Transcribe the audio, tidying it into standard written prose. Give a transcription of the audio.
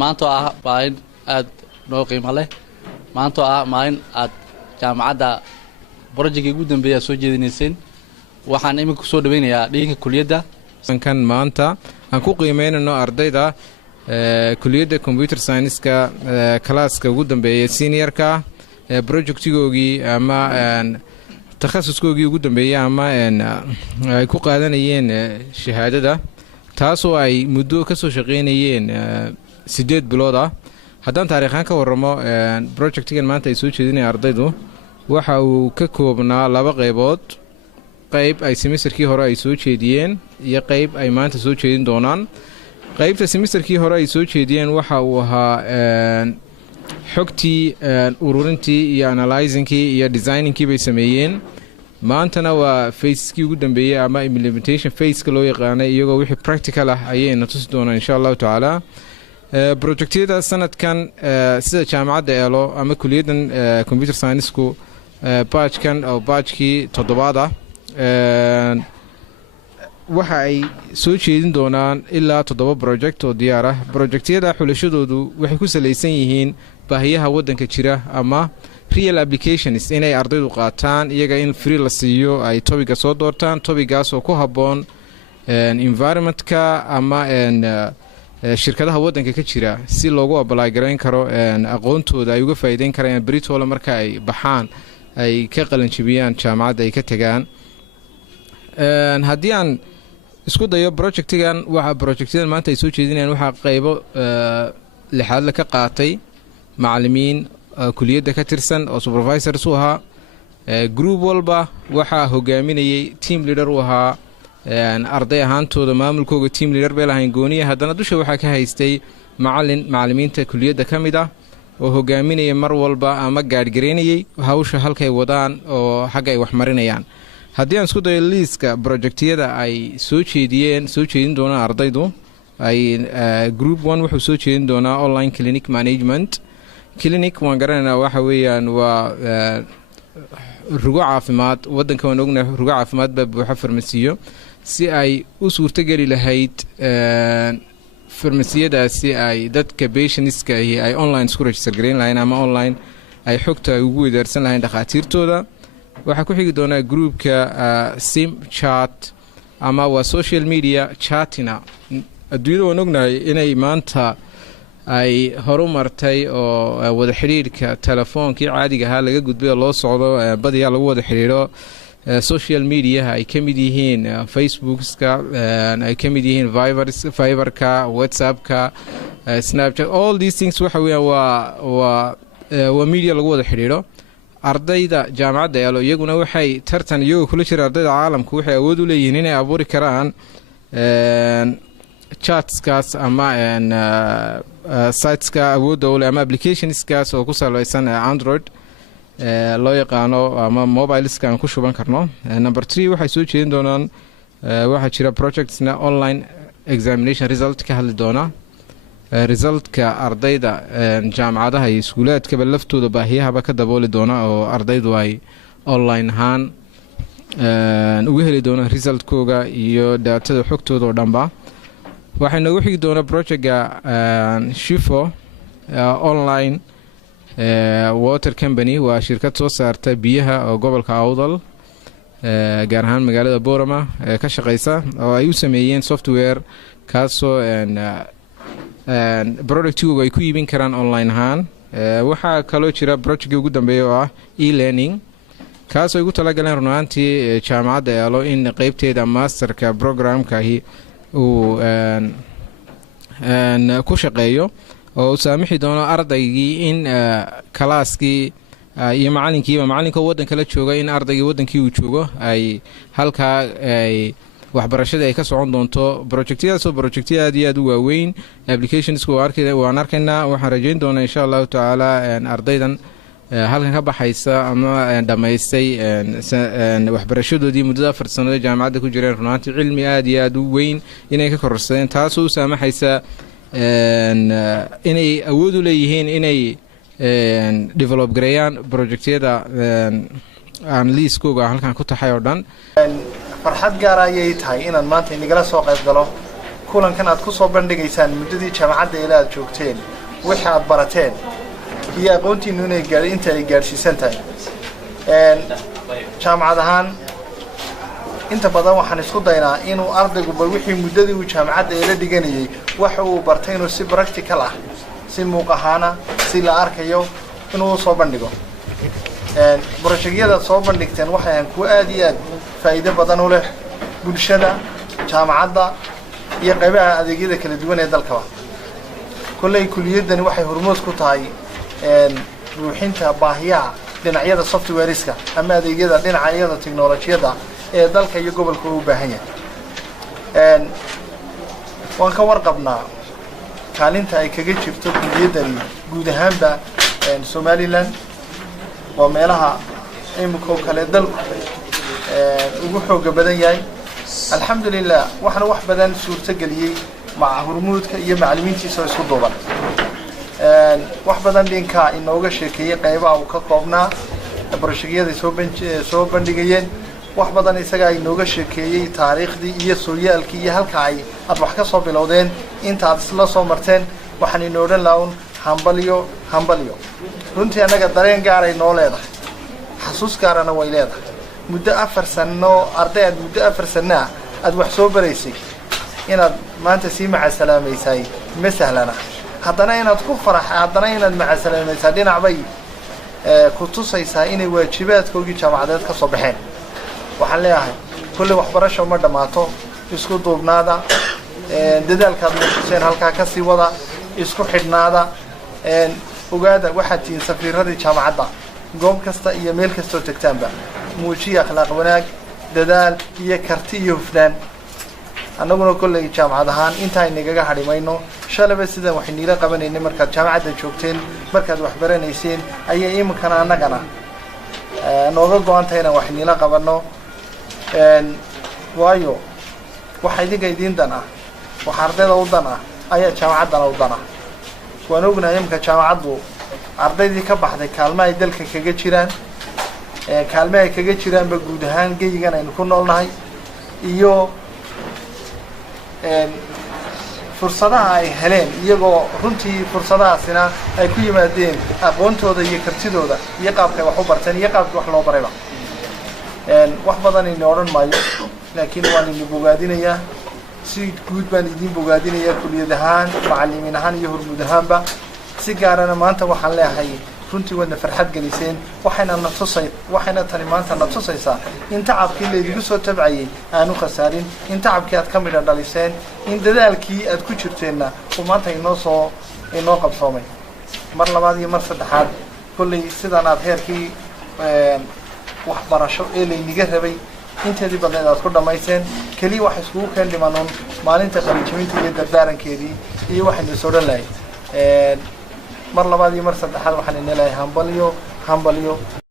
maanta baan aad noo qiimo leh maanta maalin aad jaamacadda project ugu dambeeya soo jeedinayseen waxaan imika soo dhaweynayaa dhiinka kuliyadda kan maanta aan ku qiimeynayno ardayda kuliyadda computer science-ka classka ugu dambeeyay senior-ka projectigoogii ama takhasuskoogii ugu dambeeyay ama ay ku qaadanayeen shahaadada taasoo ay muddo ka soo shaqeynayeen 8 bilood ah haddaan taariikhan ka warramo projectigan maanta ay soo jeedinayaan ardaydu waxa uu ka koobnaa 2 qaybood qayb ay semesterkii hore ay soo jeediyeen iyo qayb ay maanta soo jeedin doonaan qaybta semesterkii hore ay soo jeediyeen waxa uu ahaa xogtii ururintii iyo analyzingkii iyo designingkii bay sameeyeen maantana waa phaseskii ugu dambeeyay ama implementation phase-ka loo yaqaanay iyagoo wixii practical ah ayayna tusi doonaan insha allahu tacaala projectyada sanadkan sida jaamacadda eelo ama kuliyaddan computer science-ku baajkan oo baajkii 7aad ah waxa ay soo jeedin doonaan ilaa 7 project oo diyaar ah projectyada xulashadoodu waxay ku salaysan yihiin baahiyaha waddanka jira ama real applications inay ardaydu qaataan iyaga in free la siiyo ay topiga soo doortaan topigaas oo ku habboon environmentka ama shirkadaha waddanka ka jira si loogu apply gareyn karo aqoontooda ay uga faa'iideyn karaan Britoola marka ay baxaan ay ka qalin jibiyaan jaamacadda ay ka tagaan haddii aan isku dayo projectigan waxa projectigan maanta ay soo jeedinayaan waxa qaybo lixaad la ka qaatay macallimiin kuliyadda ka tirsan oo supervisors u ahaa group walba waxa hogaaminayay team leader u ahaa arday ahaantooda maamulkooda team leader bay lahayn gooniya haddana dusha waxaa ka haystay macallimiinta kuliyadda ka mid ah oo hogaaminaya mar walba ama gaadhgareynayay hawsha halkay wadaan oo xagga ay wax marinayaan haddii aan isku dayo liiska projectyada ay soo jeedin doonaan ardaydu ay group 1 wuxuu soo jeedin doonaa online clinic management clinic waan garanaynaa waxa weeyaan waa rugo caafimaad waddanka waan ognahay rugo caafimaad baa buuxa farmasiyo si ay u suurtageli lahayd farmasiyadaasi ay dadka patientska ay online isku register gareyn lahayn ama online ay xogta ugu wadaarsan lahayn dhakhaatiirtooda waxaa ku xigi doonaa groupka sim chat ama waa social media chatina adduunyada waan ognahay inay maanta ay horu martay oo wada xidhiidhka telefoonkii caadiga ahaa laga gudbay oo loo socdo badiyaa lagu wada xidhiidho social mediaha ay ka mid yihiin facebookska ay ka mid yihiin viberka whatsappka snapchat all these things waxa weeyaan waa media lagu wada xidhiidho ardayda jaamacadda eelo iyaguna waxay tartan iyagoo kula jira ardayda caalamku waxay awood u leeyihiin inay abuuri karaan chatskaas ama siteska awoodda u leh ama applicationskaas oo ku salaysan android loo yaqaano ama mobileska aan ku shuban karno number 3 waxay soo jeedin doonaan waxaa jira projectsna online examination result ka hadli doona resultka ardayda jaamacadaha iyo iskuulaadkaba laftooda baahiyahaba ka dabooli doona oo ardaydu ay online ahaan uga heli doonaan resultkooga iyo daatada xogtooda oo dhanba waxay noogu xigi doonaa projectga shifo online water company waa shirkad soo saarta biyaha oo gobolka awdal gaar ahaan magaalada boorama ka shaqeysa oo ay u sameeyeen software kaasoo productigu ay ku iibin karaan online ahaan waxaa kaloo jira projectkii ugu dambeeya oo ah e-learning kaasoo ugu talagaleen runaantii jaamacadda eelo in qeybteeda masterka programkaahi uu ku shaqeeyo oo u saamixi doono ardaygii in kalaaskii iyo macalinka waddanka la jooga in ardaygii waddankii uu joogo ay halkaa ay waxbarashada ay ka socon doonto projectyadaasoo projectya aad iyo aad u waaweyn applicationska waan arkaynaa waxaan rajayn doonaa insha allahu tacaala ardaydan halkan ka baxaysa ama dhammaystay waxbarashadoodii muddada 4 sannadood jaamacadda ku jireen runaantii cilmi aad iyo aad u weyn inay ka kororsadeen taasoo u saamaxaysa inay awood u leeyihiin inay develop gareeyaan projectyada aan liiskooga halkan ku taxay oo dhan farxad gaar ah ayay tahay inaan maanta inagala soo qayb galo kulankan aad ku soo bandhigaysaan muddadii jaamacadda ilaa aad joogteen wixii aad barateen iyo aqoontiinnu inay gaadhay inta ay gaadhsiisan tahay jaamacad ahaan inta badan waxaan isku daynaa inuu ardayguba wixii muddadii uu jaamacadda ila dhiganayay waxa uu bartay inuu si practical ah si muuq ahaana si la arkayo inuu soo bandhigo projectyada soo bandhigteen waxay ahaan kuwo aad iyo aad faa'iido badan u leh bulshada jaamacadda iyo qaybaha adeegyada kala duwan ee dalkaba kolley kuliyaddani waxay hormood ku tahay buuxinta baahiyaha dhinacyada softwareska ama adeegyada dhinacyada tiknolojiyadda ee dalka iyo gobolka u baahan yahay waan ka warqabnaa kaalinta ay kaga jirto kuliyaddani guud ahaanba Somaliland waa meelaha imika kale dalku ugu xooga badan yahay alxamdulillah waxna wax badan suurta galiyay maca hormuudka iyo macallimiintiisa isku duuban wax badan dhinka inooga sheekeeyay qaybaha uu ka koobnaa projectyada soo bandhigayeen wax badan isaga inooga sheekeeyay taariikhdii iyo sooyaalkii iyo halka ay wax ka soo bilowdeen inta aad isla soo marteen waxaan inoo dhan laawun hambalyo runtii anaga dareen gaar ay noo leedahay xasuus gaarana way leedahay muddo 4 sano arday aad muddo 4 sano aad wax soo baraysay inaad maanta si maca salaameysay ma sahlana haddana inaad ku farax haddana inaad maca salaameysay dhinac bay ku tusaysaa inay waajibaadkoodii jaamacadeed ka soo baxeen waxaan leeyahay kulli waxbarasho ma dhamaato isku duubnaada dadaalka aad muujiseen halka ka sii wada isku xidhnaada ogaada waxaad tihiin safiiradii jaamacadda goob kasta iyo meel kasta oo tagtaanba muujiya akhlaaq wanaag dadaal iyo karti iyo hufnaan annaguna kolley jaamacad ahaan inta ay nagaga hadhimayno shalaba sidan waxay niila qabanaynay markaad jaamacadda joogteen markaad wax baranayseen ayay iminkana annagana nooga go-antay inaan wax niila qabanno waayo waxa idinka idiin dan ah waxa ardayda u dan ah ayaa jaamacaddana u dan ah waan ognahay imika jaamacaddu ardaydii ka baxday kaalmo ay dalka kaga jiraan kaalmo ay kaga jiraanba guud ahaan geyigan aynu ku noolnahay iyo fursadaha ay heleen iyagoo runtii fursadahaasina ay ku yimaadeen aqoontooda iyo kartidooda iyo qaabkay wax u barteen iyo qaabkii wax loo barayba wax badan inoo odhan maayo laakiin waan idin bogaadinayaa si guud baan idin bogaadinayaa kuliyad ahaan macallimiin ahaan iyo hormuud ahaanba si gaarana maanta waxaan leeyahay runtii wadna farxad geliseen waxayna tani maanta na tusaysaa in tacabkii laydigu soo tabcayay aanu khasaarin in tacabkii aad ka midha dhaliseen in dadaalkii aad ku jirteenna uu maanta inoo qabsoomay mar labaad iyo mar saddexaad kolley sidaan aad heerkii waxbarasho ee layniga rabay inteedii badneed aad ku dhammayseen keliya wax iskugu keen dhimanuun maalinta qalinjabinta iyo dardaarankeedii iyo waxaynu soo dhan lahay mar labaad iyo mar saddexaad waxaan idin leeyahay hambalyo